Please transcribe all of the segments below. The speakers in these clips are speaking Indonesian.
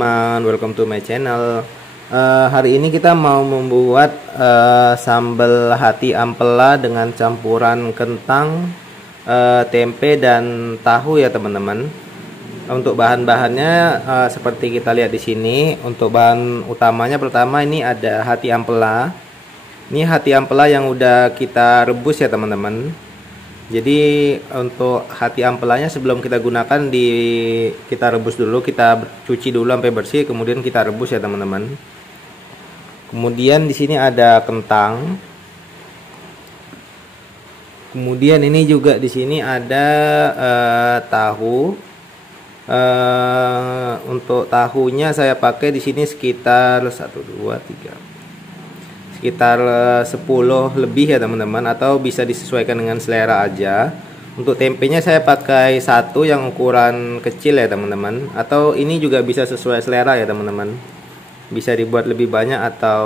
teman-teman, welcome to my channel. Hari ini kita mau membuat sambal hati ampela dengan campuran kentang, tempe dan tahu ya teman-teman. Untuk bahan-bahannya seperti kita lihat di sini. Untuk bahan utamanya pertama ini ada hati ampela. Ini hati ampela yang udah kita rebus ya teman-teman. Jadi untuk hati ampelanya sebelum kita gunakan kita rebus dulu, kita cuci dulu sampai bersih, kemudian kita rebus ya teman-teman. Kemudian di sini ada kentang. Kemudian ini juga di sini ada tahu. Untuk tahunya saya pakai di sini sekitar 1 2 3 sekitar 10 lebih ya teman-teman, atau bisa disesuaikan dengan selera aja. Untuk tempenya saya pakai satu yang ukuran kecil ya teman-teman, atau ini juga bisa sesuai selera ya teman-teman, bisa dibuat lebih banyak atau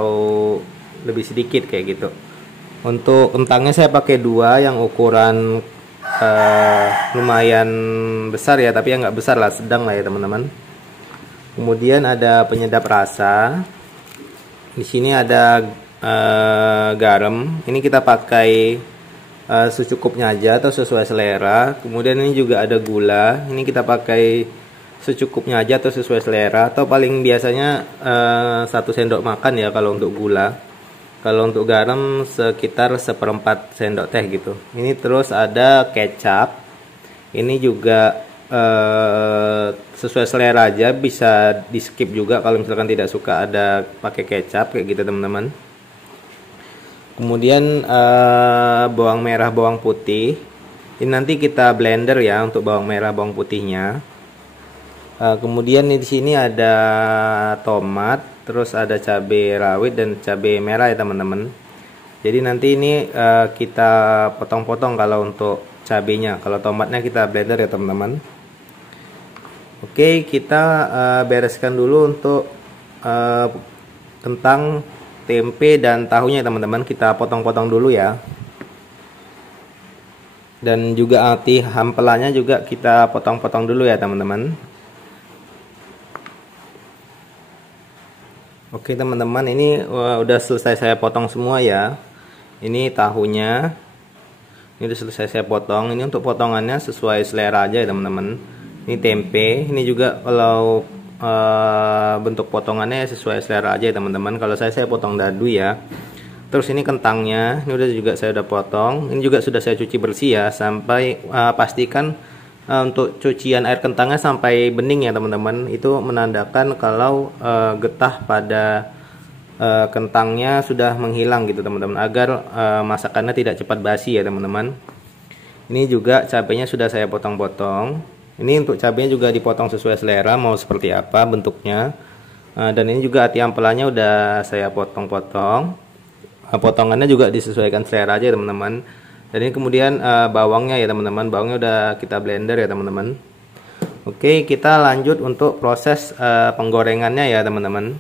lebih sedikit kayak gitu. Untuk kentangnya saya pakai dua yang ukuran lumayan besar ya, tapi ya nggak besar lah, sedang lah ya teman-teman. Kemudian ada penyedap rasa. Di sini ada garam. Ini kita pakai secukupnya aja atau sesuai selera. Kemudian ini juga ada gula. Ini kita pakai secukupnya aja atau sesuai selera, atau paling biasanya 1 sendok makan ya kalau untuk gula. Kalau untuk garam sekitar 1/4 sendok teh gitu. Ini terus ada kecap. Ini juga sesuai selera aja, bisa di skip juga kalau misalkan tidak suka ada pakai kecap kayak gitu teman-teman. Kemudian bawang merah, bawang putih. Ini nanti kita blender ya untuk bawang merah, bawang putihnya. Kemudian di sini ada tomat, terus ada cabai rawit dan cabai merah ya teman-teman. Jadi nanti ini kita potong-potong kalau untuk cabainya. Kalau tomatnya kita blender ya teman-teman. Oke, kita bereskan dulu untuk kentang, tempe dan tahunya teman-teman. Kita potong-potong dulu ya. Dan juga hati ampelanya juga kita potong-potong dulu ya teman-teman. Oke teman-teman, ini udah selesai saya potong semua ya. Ini tahunya, ini udah selesai saya potong. Ini untuk potongannya sesuai selera aja ya teman-teman. Ini tempe, ini juga kalau bentuk potongannya sesuai selera aja ya teman-teman. Kalau saya potong dadu ya. Terus ini kentangnya, ini juga saya udah potong. Ini juga sudah saya cuci bersih ya, sampai pastikan untuk cucian air kentangnya sampai bening ya teman-teman. Itu menandakan kalau getah pada kentangnya sudah menghilang gitu teman-teman, agar masakannya tidak cepat basi ya teman-teman. Ini juga cabenya sudah saya potong-potong. Ini untuk cabenya juga dipotong sesuai selera mau seperti apa bentuknya. Dan ini juga hati ampelanya udah saya potong-potong. Potongannya juga disesuaikan selera aja teman-teman. Dan ini kemudian bawangnya ya teman-teman. Bawangnya udah kita blender ya teman-teman. Oke, kita lanjut untuk proses penggorengannya ya teman-teman.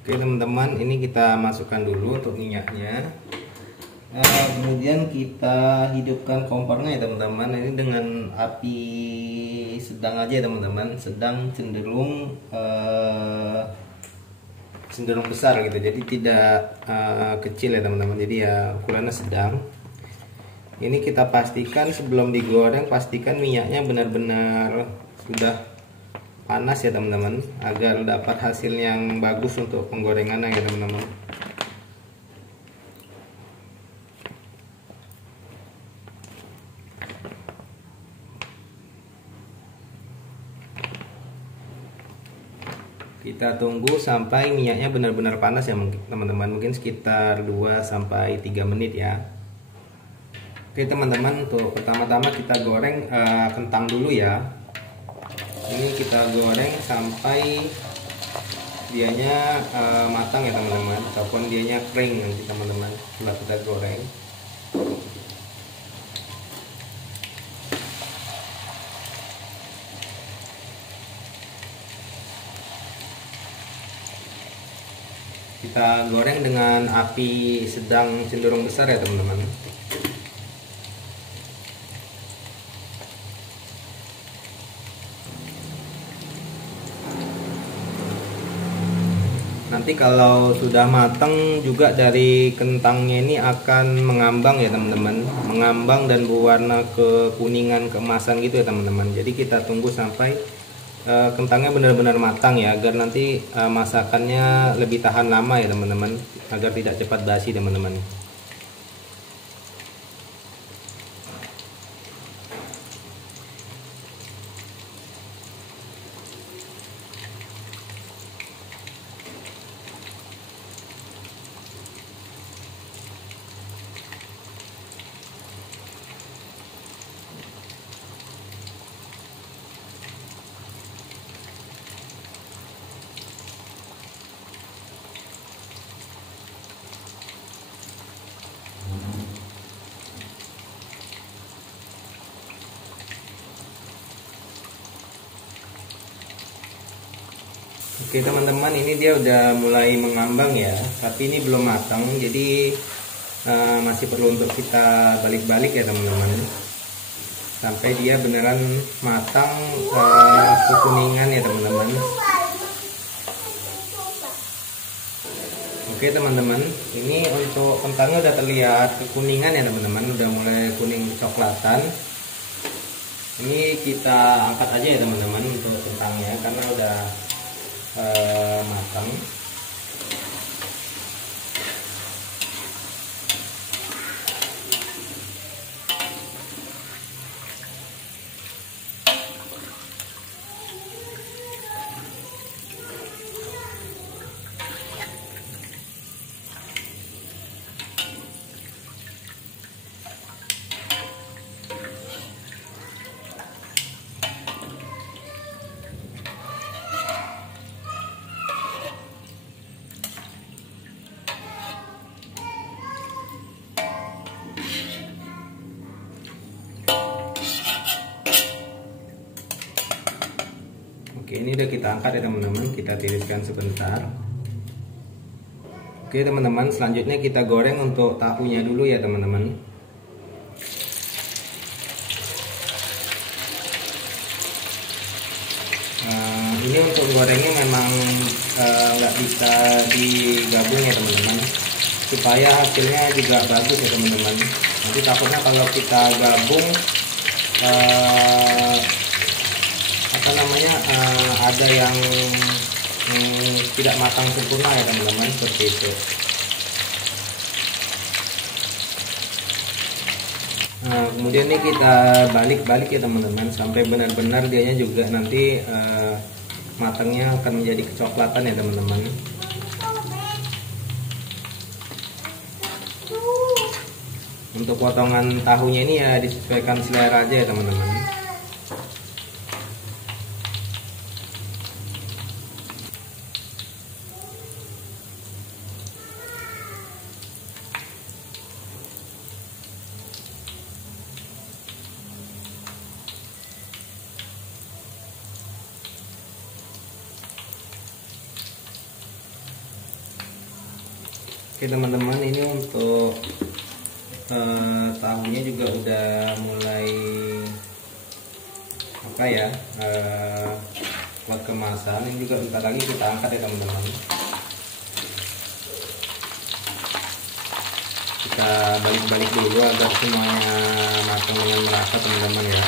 Oke teman-teman, ini kita masukkan dulu untuk minyaknya. Kemudian kita hidupkan kompornya ya teman-teman. Ini dengan api sedang aja ya teman-teman, sedang cenderung besar gitu, jadi tidak kecil ya teman-teman, jadi ya ukurannya sedang. Ini kita pastikan sebelum digoreng, pastikan minyaknya benar-benar sudah panas ya teman-teman, agar dapat hasil yang bagus untuk penggorengannya ya teman-teman. Kita tunggu sampai minyaknya benar-benar panas ya teman-teman, mungkin sekitar 2-3 menit ya. Oke teman-teman, untuk pertama-tama kita goreng kentang dulu ya. Ini kita goreng sampai dianya matang ya teman-teman, ataupun dianya kering nanti teman-teman setelah kita goreng. Kita goreng dengan api sedang cenderung besar ya teman-teman. nanti kalau sudah matang juga dari kentangnya ini akan mengambang ya teman-teman, mengambang dan berwarna kekuningan keemasan gitu ya teman-teman. Jadi kita tunggu sampai kentangnya benar-benar matang ya, agar nanti masakannya lebih tahan lama ya teman-teman, agar tidak cepat basi teman-teman. Oke teman-teman, ini dia udah mulai mengambang ya, tapi ini belum matang, jadi masih perlu untuk kita balik-balik ya teman-teman, sampai dia beneran matang kekuningan ya teman-teman. Oke teman-teman, ini untuk kentangnya udah terlihat kekuningan ya teman-teman, udah mulai kuning kecoklatan. Ini kita angkat aja ya teman-teman untuk kentangnya, karena udah matang. Oke, ini udah kita angkat ya teman-teman, kita tiriskan sebentar. Oke teman-teman, selanjutnya kita goreng untuk tahunya dulu ya teman-teman. Ini untuk gorengnya memang nggak bisa digabung ya teman-teman, supaya hasilnya juga bagus ya teman-teman. Nanti takutnya kalau kita gabung ada yang tidak matang sempurna ya teman-teman, seperti itu. Kemudian ini kita balik-balik ya teman-teman, sampai benar-benar dianya juga nanti matangnya akan menjadi kecoklatan ya teman-teman. Untuk potongan tahunya ini ya disesuaikan selera aja ya teman-teman. Oke teman-teman, ini untuk tahunya juga udah mulai buat kemasan. Ini juga bentar lagi kita angkat ya teman-teman. Kita balik-balik dulu agar semuanya matang dengan merata teman-teman ya.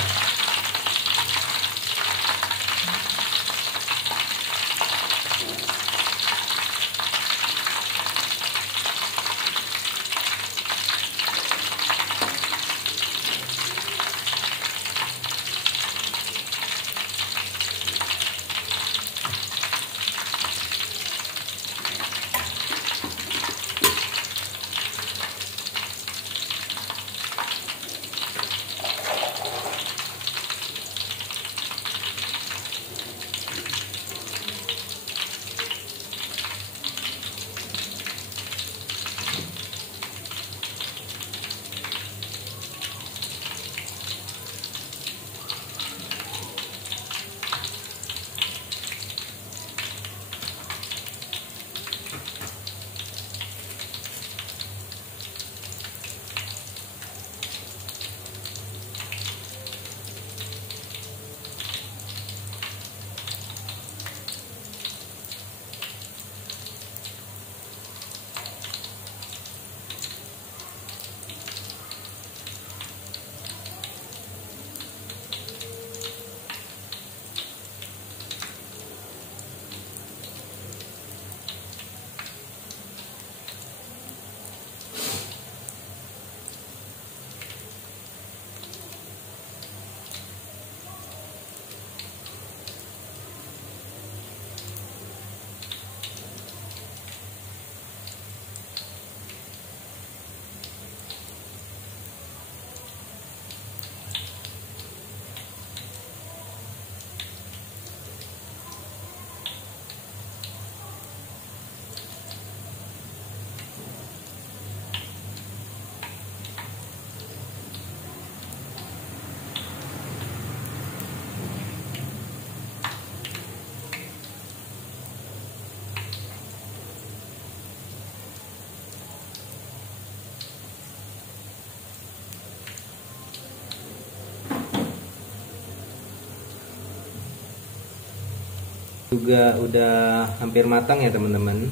Juga udah hampir matang ya teman-teman.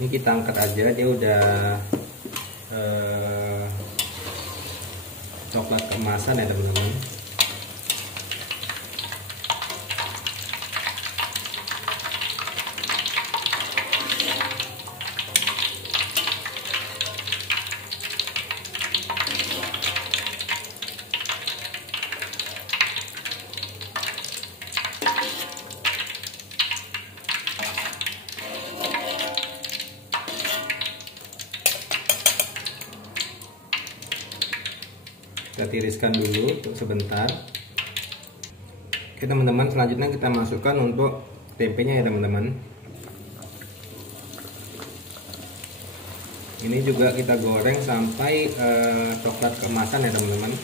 Ini kita angkat aja, dia udah coklat keemasan ya teman-teman. Kita tiriskan dulu untuk sebentar. Oke teman-teman, selanjutnya kita masukkan untuk tempenya ya teman-teman. Ini juga kita goreng sampai coklat keemasan ya teman-teman.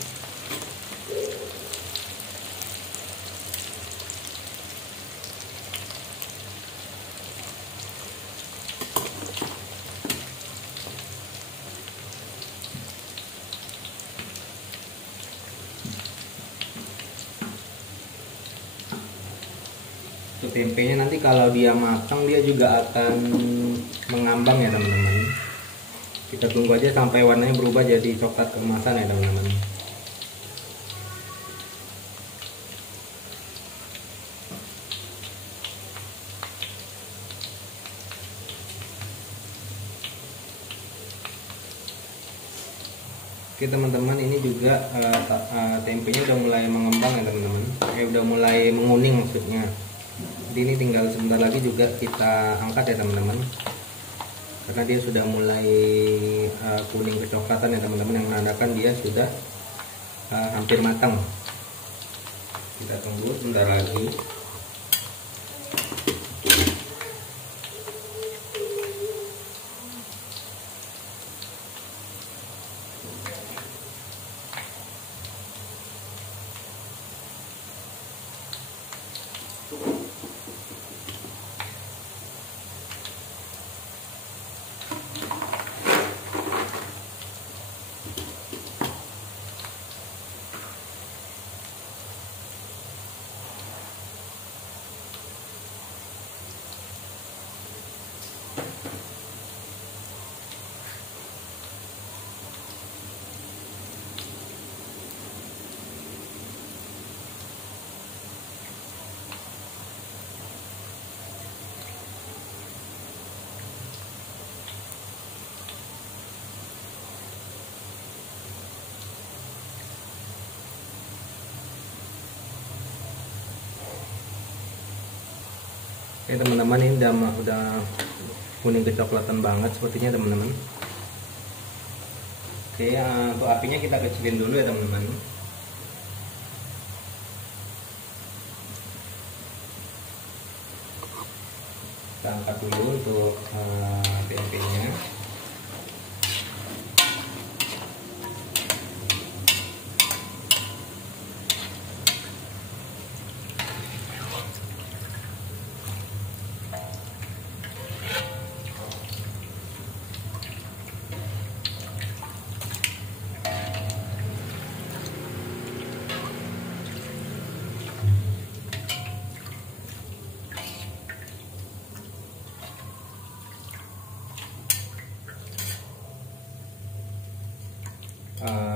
Untuk tempenya nanti kalau dia matang dia juga akan mengambang ya teman-teman. Kita tunggu aja sampai warnanya berubah jadi coklat keemasan ya teman-teman. Oke teman-teman, ini juga tempenya udah mulai mengembang ya teman-teman. Udah mulai menguning maksudnya. Jadi ini tinggal sebentar lagi juga kita angkat ya teman-teman, karena dia sudah mulai kuning kecoklatan ya teman-teman, yang menandakan dia sudah hampir matang. Kita tunggu sebentar lagi. Oke teman-teman, ini udah kuning kecoklatan banget sepertinya teman-teman. Oke, untuk apinya kita kecilin dulu ya teman-teman. Kita angkat dulu untuk tempenya.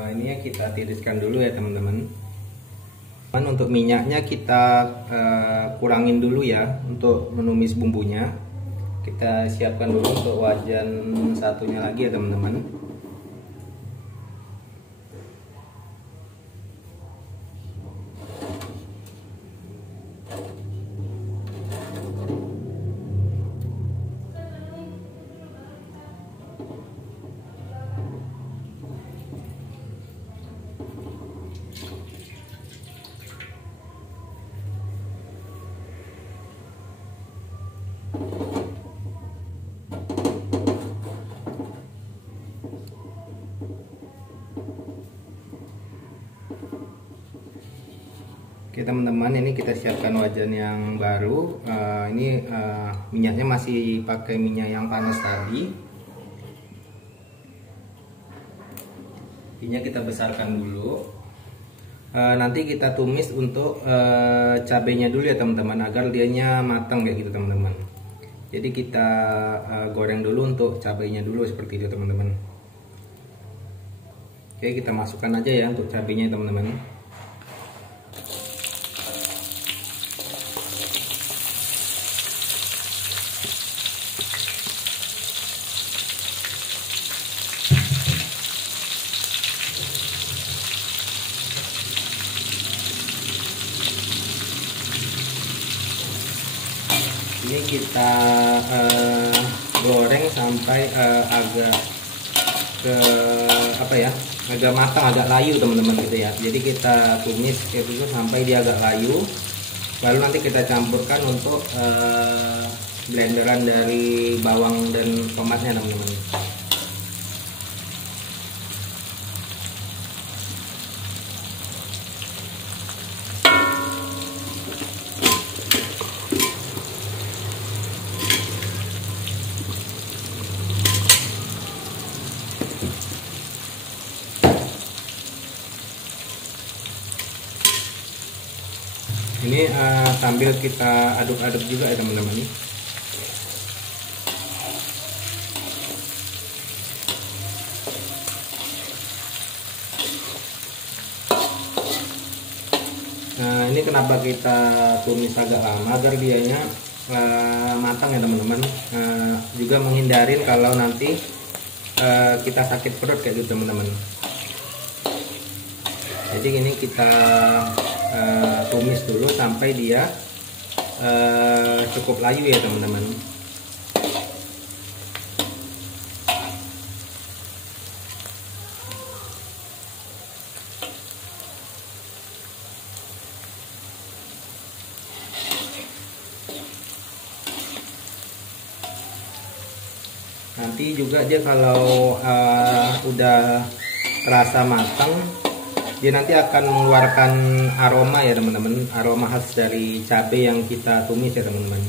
Ini ya kita tiriskan dulu ya teman-teman. Untuk minyaknya kita kurangin dulu ya untuk menumis bumbunya. Kita siapkan dulu untuk wajan satunya lagi ya teman-teman. Oke teman-teman, ini kita siapkan wajan yang baru. Ini minyaknya masih pakai minyak yang panas tadi. Apinya kita besarkan dulu. Nanti kita tumis untuk cabenya dulu ya teman-teman, agar dianya matang kayak gitu teman-teman. Jadi kita goreng dulu untuk cabenya dulu seperti itu teman-teman. Oke, kita masukkan aja ya untuk cabenya teman-teman. Ini kita goreng sampai agak ke agak matang, agak layu teman-teman gitu ya. Jadi kita tumis kayak gitu sampai dia agak layu, baru nanti kita campurkan untuk blenderan dari bawang dan tomatnya teman-teman. Ini sambil kita aduk-aduk juga ya teman-teman. Nah, ini kenapa kita tumis agak lama, agar dianya matang ya teman-teman. Juga menghindarin kalau nanti kita sakit perut kayak gitu teman-teman. Jadi ini kita tumis dulu sampai dia cukup layu ya teman-teman. Nanti juga dia kalau udah terasa matang, dia nanti akan mengeluarkan aroma ya teman-teman, aroma khas dari cabai yang kita tumis ya teman-teman.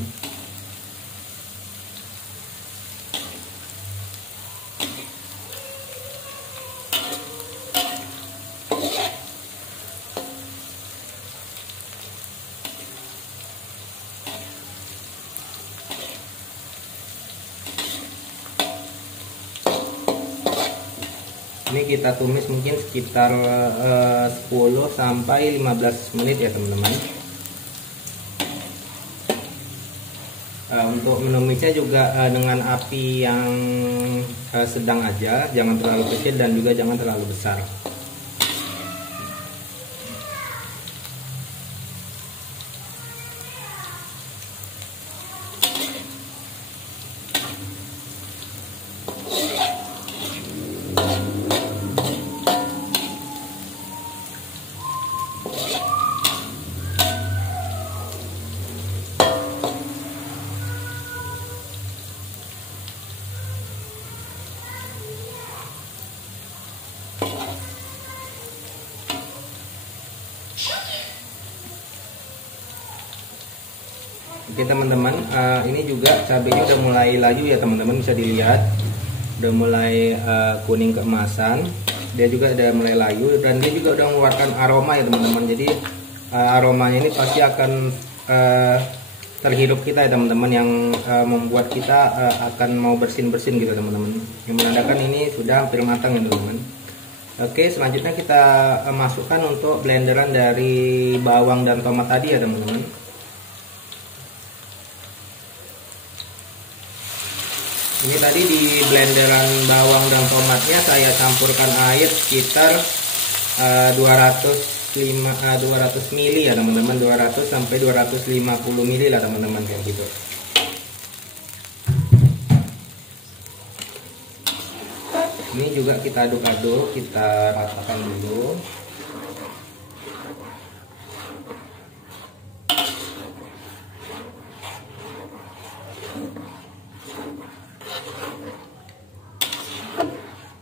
Ini kita tumis mungkin sekitar 10 sampai 15 menit ya teman-teman. Untuk menumisnya juga dengan api yang sedang aja, jangan terlalu kecil dan juga jangan terlalu besar. Oke teman-teman, ini juga cabenya udah mulai layu ya teman-teman, bisa dilihat udah mulai kuning keemasan. Dia juga udah mulai layu dan dia juga udah mengeluarkan aroma ya teman-teman. Jadi aromanya ini pasti akan terhirup kita ya teman-teman, yang membuat kita akan mau bersin-bersin gitu teman-teman, yang menandakan ini sudah hampir matang ya teman-teman. Oke, selanjutnya kita masukkan untuk blenderan dari bawang dan tomat tadi ya teman-teman. Ini tadi di blenderan bawang dan tomatnya saya campurkan air sekitar 200 ml ya teman-teman, 200 sampai 250 ml lah teman-teman, kayak gitu. Ini juga kita aduk-aduk, kita ratakan dulu.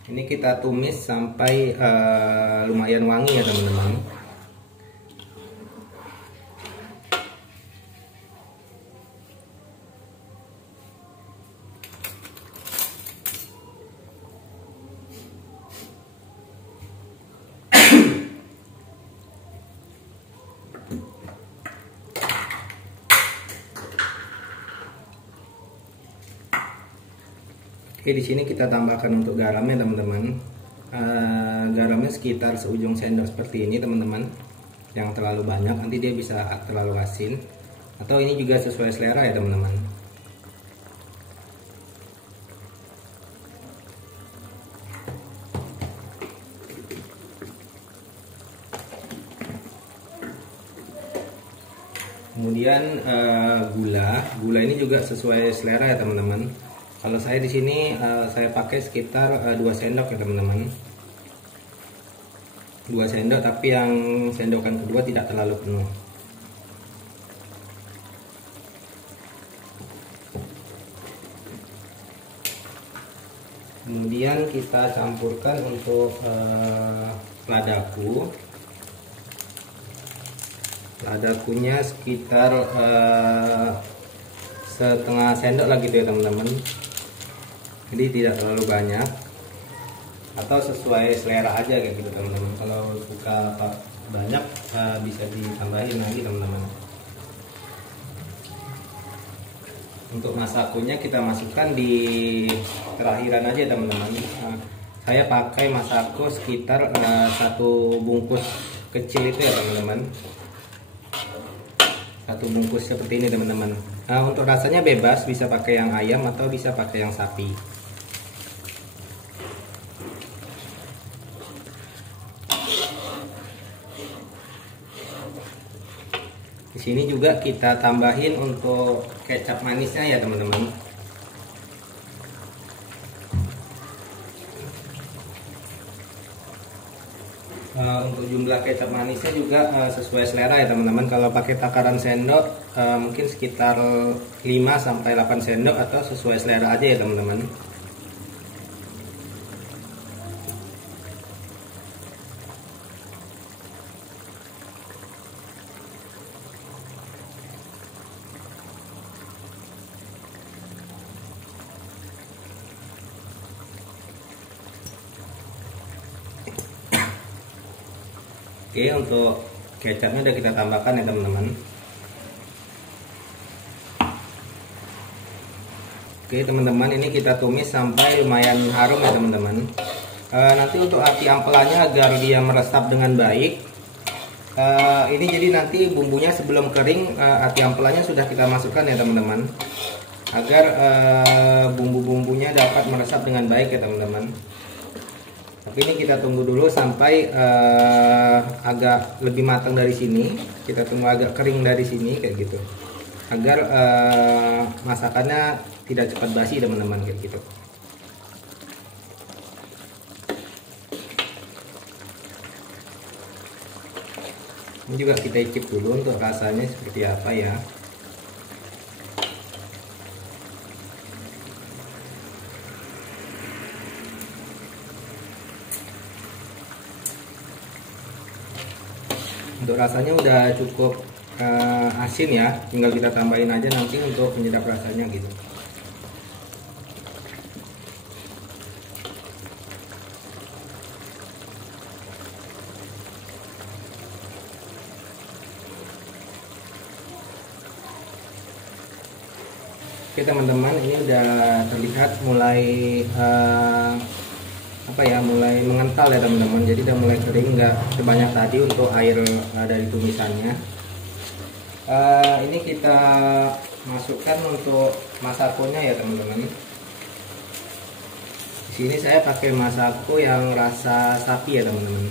Ini kita tumis sampai lumayan wangi ya teman-teman. Oke, di sini kita tambahkan untuk garamnya teman-teman. Garamnya sekitar seujung sendok seperti ini teman-teman. Yang terlalu banyak nanti dia bisa terlalu asin. Atau ini juga sesuai selera ya teman-teman. Kemudian gula ini juga sesuai selera ya teman-teman. Kalau saya di sini saya pakai sekitar 2 sendok ya teman-teman. 2 sendok, tapi yang sendokan kedua tidak terlalu penuh. Kemudian kita campurkan untuk ladaku. Ladakunya sekitar setengah sendok lagi tuh ya teman-teman. Jadi tidak terlalu banyak, atau sesuai selera aja kayak gitu teman-teman. Kalau suka banyak bisa ditambahin lagi teman-teman. Untuk masakonya kita masukkan di terakhiran aja teman-teman. Saya pakai masako sekitar 1 bungkus kecil itu ya teman-teman. 1 bungkus seperti ini teman-teman. Untuk rasanya bebas, bisa pakai yang ayam atau bisa pakai yang sapi. Di sini juga kita tambahin untuk kecap manisnya ya teman-teman. Untuk jumlah kecap manisnya juga sesuai selera ya teman-teman. Kalau pakai takaran sendok mungkin sekitar 5 sampai 8 sendok, atau sesuai selera aja ya teman-teman. Oke, untuk kecapnya udah kita tambahkan ya teman-teman. Oke teman-teman, ini kita tumis sampai lumayan harum ya teman-teman. Nanti untuk api ampelannya agar dia meresap dengan baik, ini jadi nanti bumbunya sebelum kering, api ampelannya sudah kita masukkan ya teman-teman, agar bumbu-bumbunya dapat meresap dengan baik ya teman-teman. Tapi ini kita tunggu dulu sampai agak lebih matang dari sini. Kita tunggu agak kering dari sini kayak gitu, agar masakannya tidak cepat basi teman-teman kayak gitu. Ini juga kita icip dulu untuk rasanya seperti apa ya. Untuk rasanya udah cukup asin ya, tinggal kita tambahin aja nanti untuk penyedap rasanya gitu. Oke teman-teman, ini udah terlihat mulai mulai mengental ya teman-teman. Jadi udah mulai kering, nggak sebanyak tadi untuk air dari tumisannya. Ini kita masukkan untuk masakonya ya teman-teman. Di sini saya pakai masako yang rasa sapi ya teman-teman.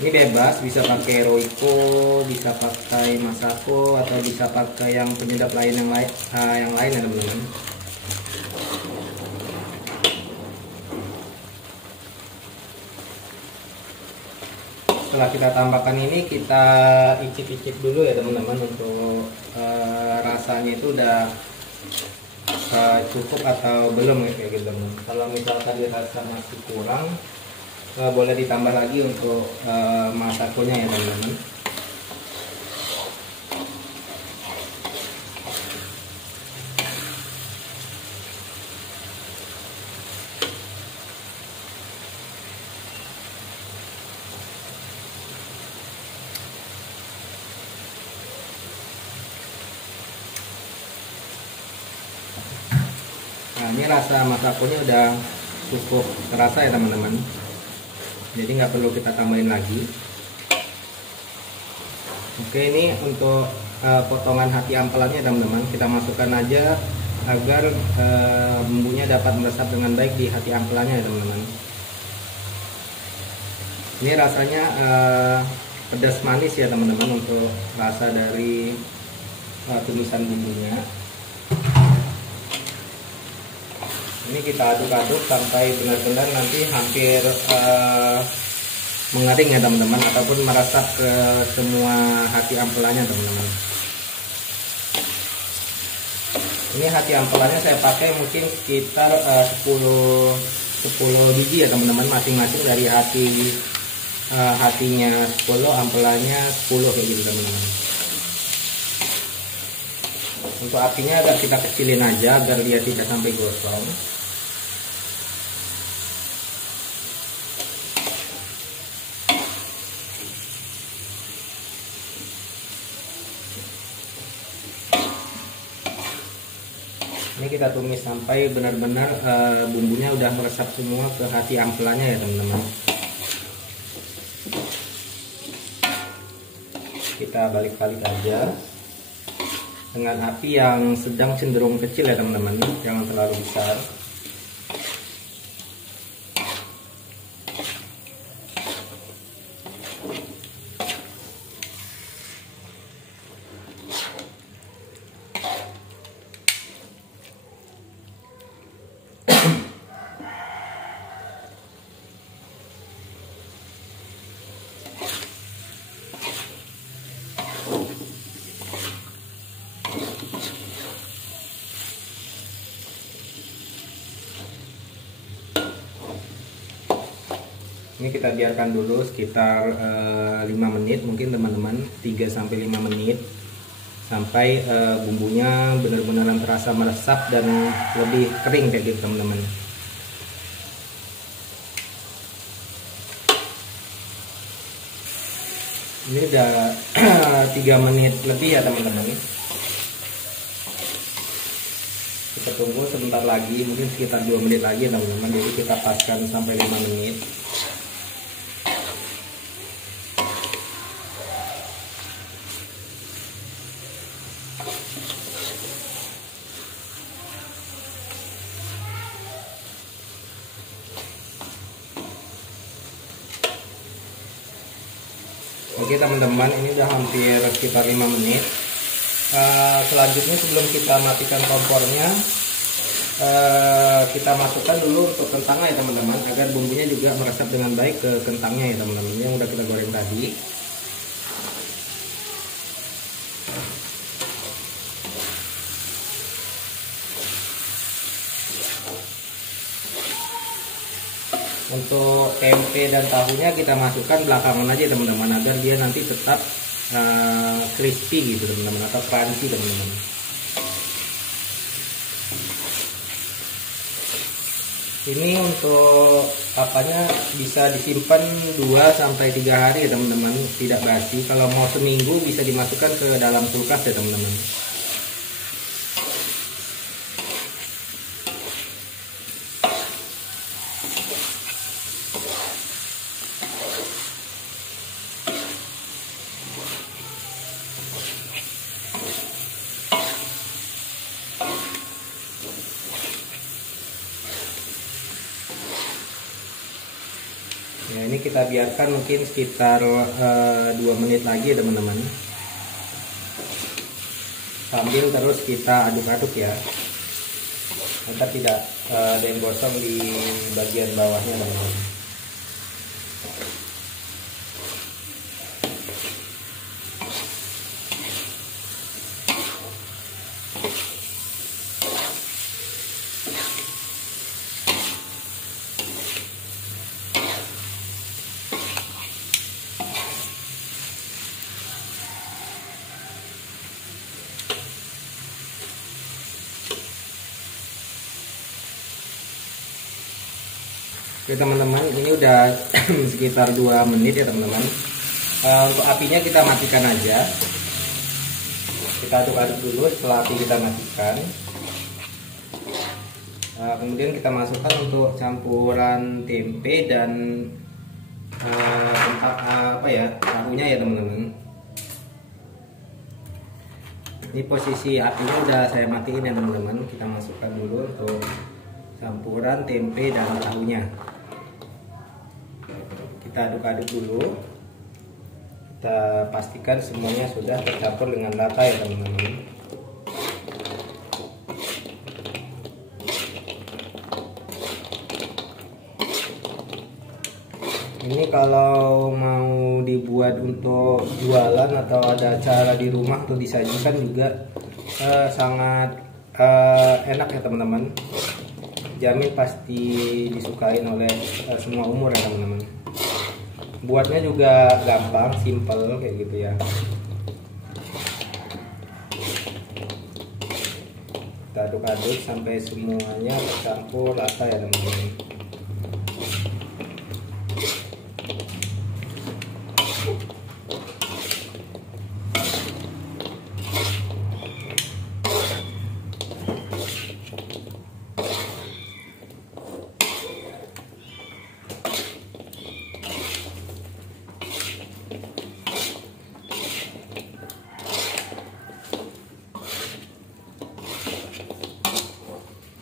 Ini bebas, bisa pakai Royco, bisa pakai masako, atau bisa pakai yang penyedap lain yang lain ya teman-teman. Setelah kita tambahkan ini, kita icip-icip dulu ya teman-teman untuk rasanya itu udah cukup atau belum ya kayak gitu. Kalau misalkan dirasa masih kurang, boleh ditambah lagi untuk masakonya ya teman-teman. Nah, ini rasa masakonya udah cukup terasa ya teman-teman, jadi nggak perlu kita tambahin lagi. Oke, ini untuk potongan hati ampelannya teman-teman, kita masukkan aja agar bumbunya dapat meresap dengan baik di hati ampelannya ya teman-teman. Ini rasanya pedas manis ya teman-teman untuk rasa dari tumisan bumbunya. Ini kita aduk-aduk sampai benar-benar nanti hampir mengering ya teman-teman, ataupun meresap ke semua hati ampelannya teman-teman. Ini hati ampelannya saya pakai mungkin sekitar 10 biji ya teman-teman, masing-masing dari hatinya 10, ampelannya 10 kayak gitu teman-teman. Untuk apinya agak kita kecilin aja agar dia tidak sampai gosong. Ini kita tumis sampai benar-benar bumbunya udah meresap semua ke hati ampelannya ya teman-teman. Kita balik-balik aja dengan api yang sedang cenderung kecil ya teman-teman, jangan terlalu besar. Ini kita biarkan dulu sekitar 5 menit mungkin teman-teman, 3-5 menit sampai bumbunya benar-benar terasa meresap dan lebih kering kayak gitu teman-teman. Ini udah 3 menit lebih ya teman-teman. Kita tunggu sebentar lagi, mungkin sekitar 2 menit lagi teman-teman. Jadi kita paskan sampai 5 menit. Oke teman-teman, ini udah hampir sekitar 5 menit. Selanjutnya sebelum kita matikan kompornya, kita masukkan dulu untuk kentangnya ya teman-teman, agar bumbunya juga meresap dengan baik ke kentangnya ya teman-teman, yang udah kita goreng tadi. Untuk tempe dan tahunya kita masukkan belakangan aja teman-teman, agar dia nanti tetap crispy gitu teman-teman, atau crunchy teman-teman. Ini untuk apanya bisa disimpan 2-3 hari ya teman-teman, tidak basi. Kalau mau seminggu bisa dimasukkan ke dalam kulkas ya teman-teman. Ya, ini kita biarkan mungkin sekitar 2 menit lagi ya teman-teman, sambil terus kita aduk-aduk ya, agar tidak ada yang gosong di bagian bawahnya teman-teman. Oke teman-teman, ini udah sekitar 2 menit ya teman-teman. Untuk apinya kita matikan aja. Kita aduk-aduk dulu setelah api kita matikan. Kemudian kita masukkan untuk campuran tempe dan tahunya ya teman-teman. Ini posisi apinya udah saya matiin ya teman-teman. Kita masukkan dulu untuk campuran tempe dan tahunya. Kita aduk-aduk dulu. Kita pastikan semuanya sudah tercampur dengan rata ya teman-teman. Ini kalau mau dibuat untuk jualan atau ada acara di rumah atau disajikan juga sangat enak ya teman-teman. Jamin pasti disukain oleh semua umur ya teman-teman. Buatnya juga gampang, simple kayak gitu ya. Kita aduk-aduk sampai semuanya tercampur rata ya teman-teman.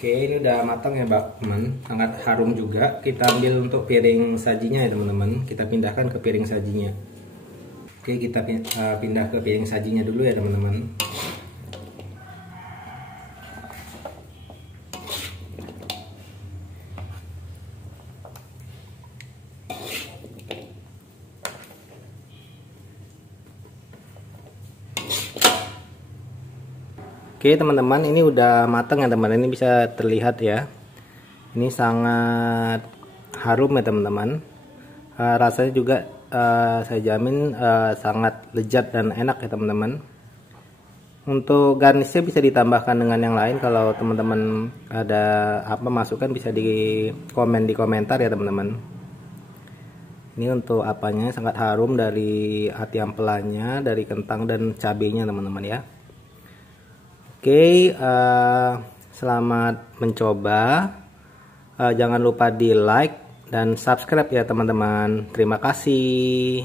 Oke, ini udah matang ya teman, sangat harum juga. Kita ambil untuk piring sajinya ya teman-teman. Kita pindahkan ke piring sajinya. Oke, kita pindah ke piring sajinya dulu ya teman-teman. Oke teman-teman, ini udah matang ya teman-teman. Ini bisa terlihat ya. Ini sangat harum ya teman-teman. Rasanya juga saya jamin sangat lezat dan enak ya teman-teman. Untuk garnisnya bisa ditambahkan dengan yang lain. Kalau teman-teman ada apa masukan bisa di komen di komentar ya teman-teman. Ini untuk apanya sangat harum dari ati ampelannya, dari kentang dan cabenya teman-teman ya. Oke, selamat mencoba. Jangan lupa di like dan subscribe ya teman-teman. Terima kasih.